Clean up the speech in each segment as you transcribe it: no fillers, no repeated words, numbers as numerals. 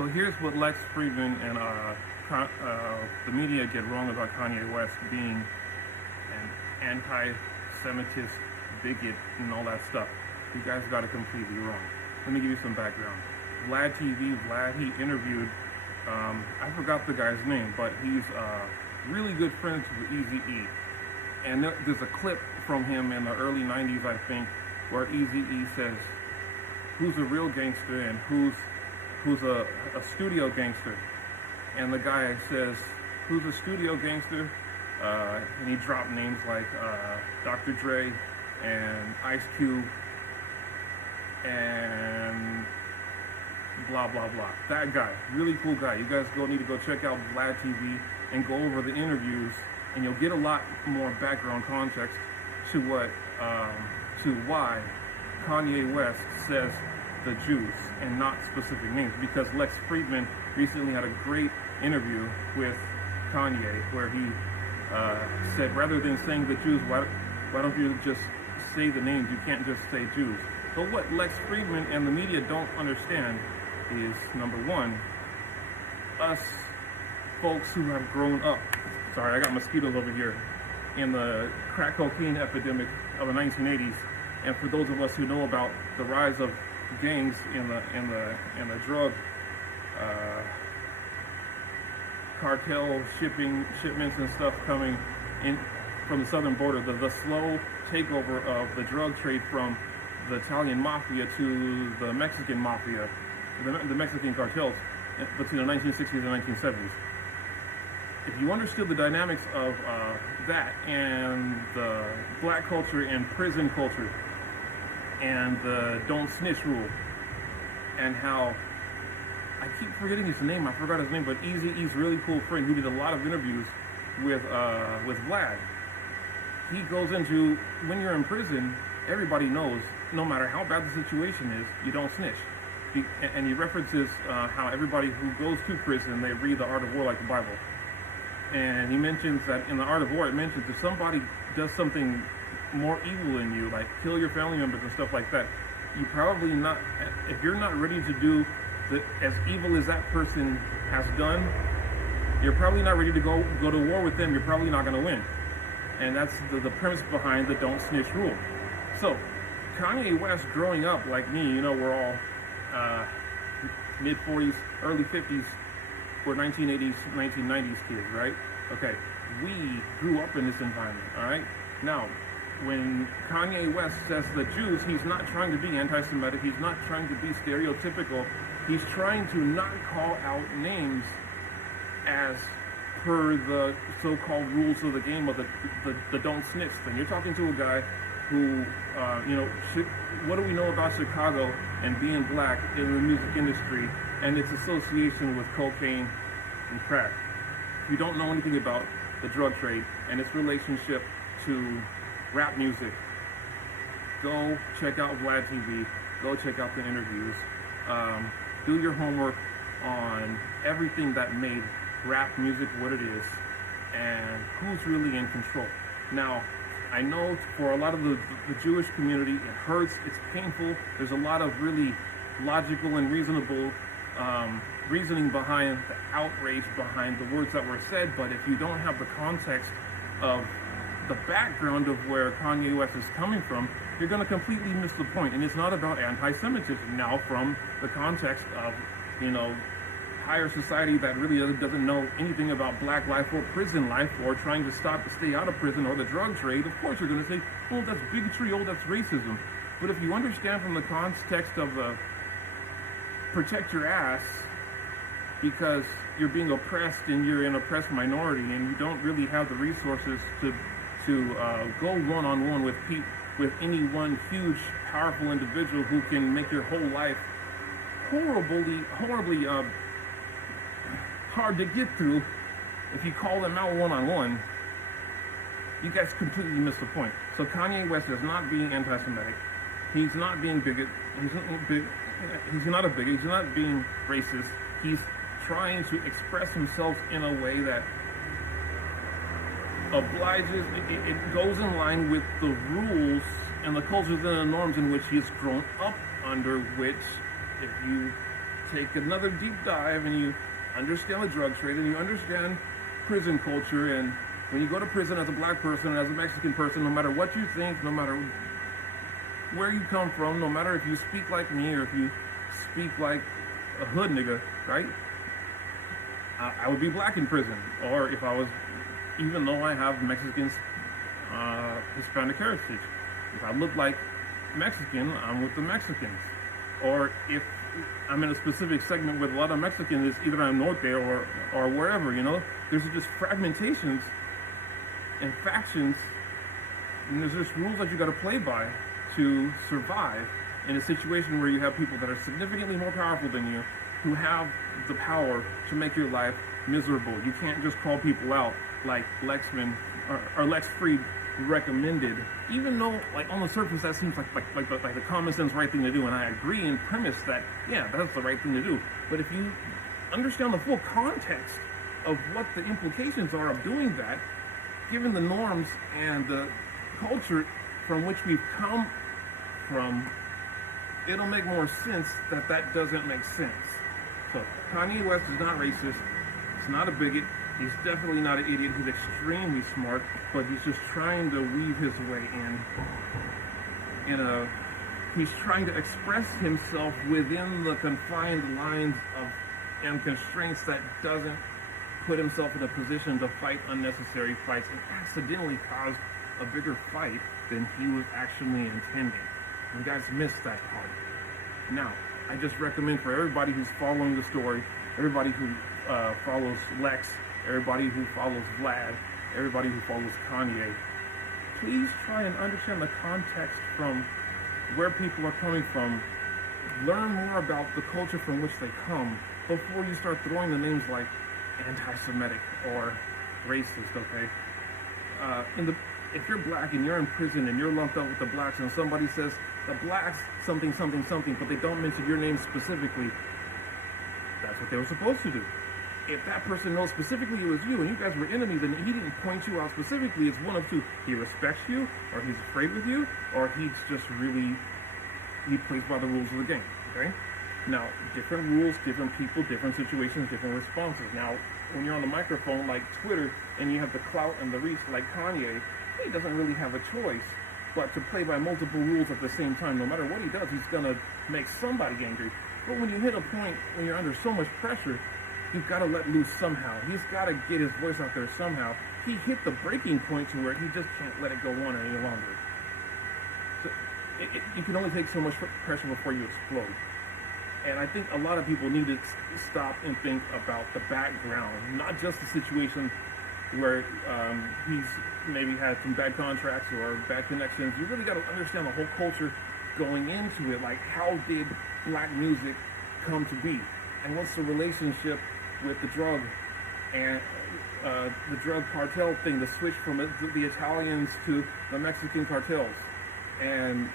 So here's what Lex Friedman and the media get wrong about Kanye West being an anti-Semitist bigot and all that stuff. You guys got it completely wrong. Let me give you some background. Vlad TV, he interviewed, I forgot the guy's name, but he's really good friends with Eazy-E. And there's a clip from him in the early 90s, I think, where Eazy-E says, who's a real gangster and who's a studio gangster. And the guy says, who's a studio gangster? And he dropped names like Dr. Dre and Ice Cube and blah, blah, blah. That guy, really cool guy. You guys need to go check out Vlad TV and go over the interviews, and you'll get a lot more background context to why Kanye West says the Jews and not specific names, because Lex Friedman recently had a great interview with Kanye where he said, rather than saying the Jews, why don't you just say the names? You can't just say Jews. But what Lex Friedman and the media don't understand is, number one, us folks who have grown up, sorry, I got mosquitoes over here, in the crack cocaine epidemic of the 1980s, and for those of us who know about the rise of gangs in the drug cartel shipments and stuff coming in from the southern border, the slow takeover of the drug trade from the Italian mafia to the Mexican mafia, the Mexican cartels between the 1960s and 1970s. If you understood the dynamics of that and the black culture and prison culture and the don't snitch rule, and how, I keep forgetting his name, I forgot his name, but Eazy-E's really cool friend who did a lot of interviews with Vlad. He goes into, when you're in prison, everybody knows, no matter how bad the situation is, you don't snitch. And he references how everybody who goes to prison, they read The Art of War like the Bible. And he mentions that in The Art of War, it mentions if somebody does something more evil than you, like kill your family members and stuff like that, you probably not, if you're not ready to do as evil as that person has done, you're probably not ready to go to war with them. You're probably not going to win. And that's the premise behind the don't snitch rule. So Kanye West, growing up like me, we're all mid 40s, early 50s, we're 1980s, 1990s kids, right? Okay, we grew up in this environment, all right? Now, when Kanye West says the Jews, he's not trying to be anti-Semitic, he's not trying to be stereotypical, he's trying to not call out names as per the so-called rules of the game of the don't snitch thing. You're talking to a guy who, what do we know about Chicago and being black in the music industry and its association with cocaine and crack? If you don't know anything about the drug trade and its relationship to rap music, go check out Vlad TV, go check out the interviews, do your homework on everything that made rap music what it is and who's really in control. Now, I know for a lot of the Jewish community, it hurts, it's painful, there's a lot of really logical and reasonable reasoning behind the outrage behind the words that were said, but if you don't have the context of the background of where Kanye West is coming from, you're going to completely miss the point. And it's not about anti-Semitism now from the context of, higher society that really doesn't know anything about black life or prison life or trying to stay out of prison or the drug trade. Of course you're going to say, oh, that's bigotry, oh, that's racism. But if you understand from the context of protect your ass because you're being oppressed and you're an oppressed minority and you don't really have the resources to go one-on-one with any one huge, powerful individual who can make your whole life horribly hard to get through. If you call them out one-on-one, you guys completely miss the point. So Kanye West is not being anti-Semitic. He's not being bigot. He's not a bigot. He's not being racist. He's trying to express himself in a way that obliges, it goes in line with the rules and the cultures and the norms in which he has grown up under, which, if you take another deep dive and you understand the drug trade and you understand prison culture, and when you go to prison as a black person, as a Mexican person, no matter what you think, no matter where you come from, no matter if you speak like me or if you speak like a hood nigga, right? I would be black in prison, or if I was, even though I have Mexican, Hispanic heritage, if I look like Mexican, I'm with the Mexicans. Or if I'm in a specific segment with a lot of Mexicans, it's either I'm Norte or wherever, you know? There's just fragmentations and factions, and there's just rules that you gotta play by to survive in a situation where you have people that are significantly more powerful than you, who have the power to make your life miserable. You can't just call people out like Lexman or Lex Fried recommended, even though, like, on the surface that seems like the common sense right thing to do, and I agree in premise that, yeah, that's the right thing to do. But if you understand the full context of what the implications are of doing that, given the norms and the culture from which we've come from, it'll make more sense that that doesn't make sense. So Kanye West is not racist, he's not a bigot, he's definitely not an idiot, he's extremely smart, but he's just trying to weave his way he's trying to express himself within the confined lines of and constraints that doesn't put himself in a position to fight unnecessary fights and accidentally cause a bigger fight than he was actually intending. You guys missed that part. Now, I just recommend for everybody who's following the story, everybody who follows Lex, everybody who follows Vlad, everybody who follows Kanye, please try and understand the context from where people are coming from. Learn more about the culture from which they come before you start throwing the names like anti-Semitic or racist, okay? If you're black and you're in prison and you're lumped up with the blacks and somebody says the blacks something, something, something, but they don't mention your name specifically, that's what they were supposed to do. If that person knows specifically it was you and you guys were enemies and he didn't point you out specifically, it's one of two. He respects you, or he's afraid with you, or he's just really, he plays by the rules of the game, okay? Now, different rules, different people, different situations, different responses. Now, when you're on the microphone like Twitter and you have the clout and the reach like Kanye, he doesn't really have a choice but to play by multiple rules at the same time. No matter what he does, he's gonna make somebody angry. But when you hit a point when you're under so much pressure, you've got to let loose somehow. He's got to get his voice out there somehow. He hit the breaking point to where he just can't let it go on any longer. So you can only take so much pressure before you explode. And I think a lot of people need to stop and think about the background, not just the situation where he's maybe had some bad contracts or bad connections. You really got to understand the whole culture going into it. Like, how did black music come to be? And what's the relationship with the drug and the drug cartel thing, the switch from the Italians to the Mexican cartels, and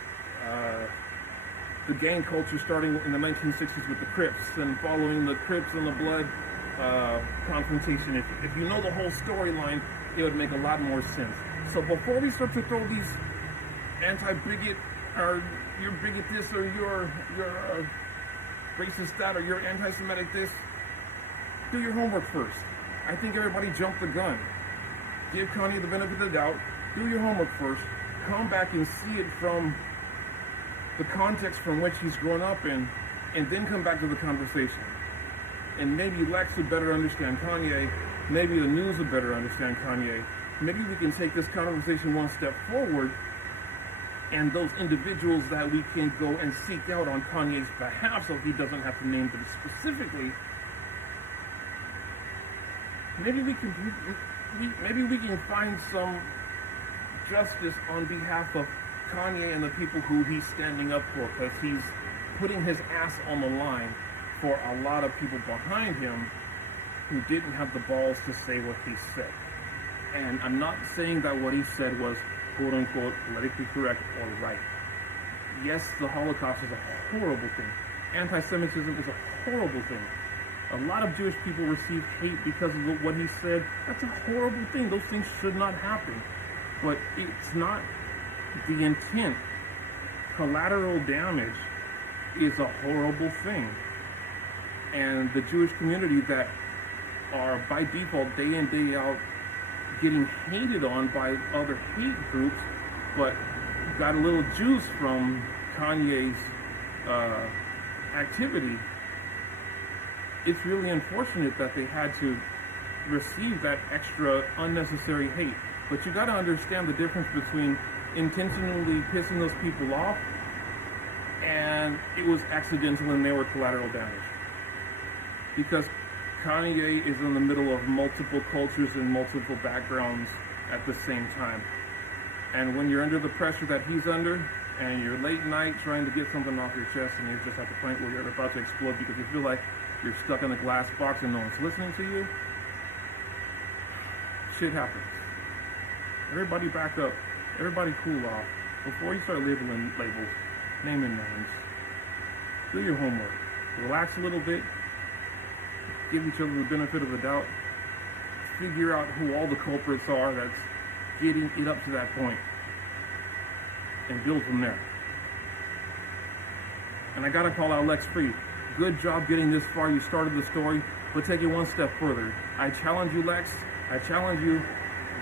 the gang culture starting in the 1960s with the Crips and following the Crips and the Blood confrontation. If you know the whole storyline, it would make a lot more sense. So before we start to throw these anti-bigot or you're bigot this or you're racist that or you're anti-Semitic this, do your homework first. I think everybody jumped the gun. Give Kanye the benefit of the doubt. Do your homework first. Come back and see it from the context from which he's grown up in, and then come back to the conversation. And maybe Lex would better understand Kanye. Maybe the news would better understand Kanye. Maybe we can take this conversation one step forward, and those individuals that we can go and seek out on Kanye's behalf so he doesn't have to name them specifically, maybe we can find some justice on behalf of Kanye and the people who he's standing up for, because he's putting his ass on the line for a lot of people behind him who didn't have the balls to say what he said. And I'm not saying that what he said was quote-unquote politically correct or right. Yes, the Holocaust is a horrible thing. Anti-Semitism is a horrible thing. A lot of Jewish people receive hate because of what he said. That's a horrible thing. Those things should not happen. But it's not the intent. Collateral damage is a horrible thing. and the Jewish community that are by default day in, day out getting hated on by other hate groups, but got a little juice from Kanye's activity. It's really unfortunate that they had to receive that extra unnecessary hate. But you got to understand the difference between intentionally pissing those people off and it was accidental and they were collateral damage. Because Kanye is in the middle of multiple cultures and multiple backgrounds at the same time. And when you're under the pressure that he's under, and you're late night trying to get something off your chest, and you're just at the point where you're about to explode because you feel like you're stuck in a glass box and no one's listening to you, shit happens. Everybody back up. Everybody cool off. Before you start labeling labels, naming names, do your homework. Relax a little bit. Give each other the benefit of the doubt. Figure out who all the culprits are that's getting it up to that point, and build from there. And I gotta call out Lex Free. Good job getting this far. You started the story, but take it one step further. I challenge you, Lex. I challenge you,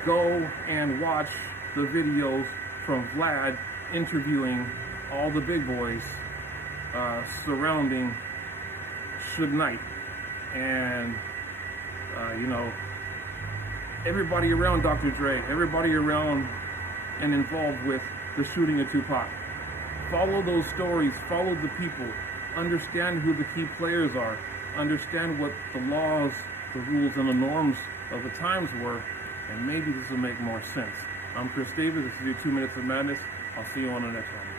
go and watch the videos from Vlad interviewing all the big boys surrounding Suge Knight. And, everybody around Dr. Dre, everybody around and involved with the shooting of Tupac. Follow those stories, follow the people, understand who the key players are, understand what the laws, the rules, and the norms of the times were, and maybe this will make more sense. I'm Chris Davis. This is your 2 Minutes of Madness. I'll see you on the next one.